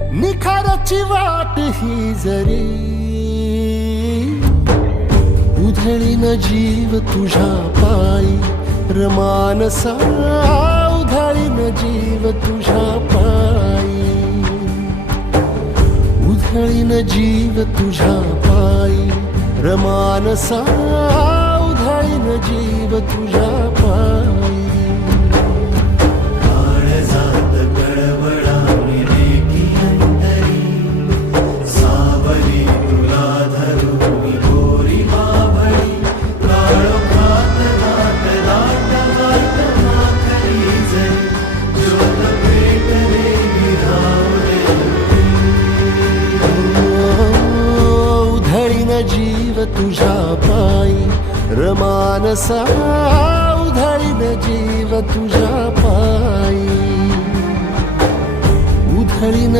निखाराची वाट ही जरी उधळीन जीव तुझ्या पायी रमानसा उधळीन जीव तुझ्या पायी उधळीन जीव तुझ्या पायी रमानसा उधळीन जीव तुझ्या पायी जीव तुझ्या पायी रमानसा उधळीन जीव तुझ्या पायी उधळीन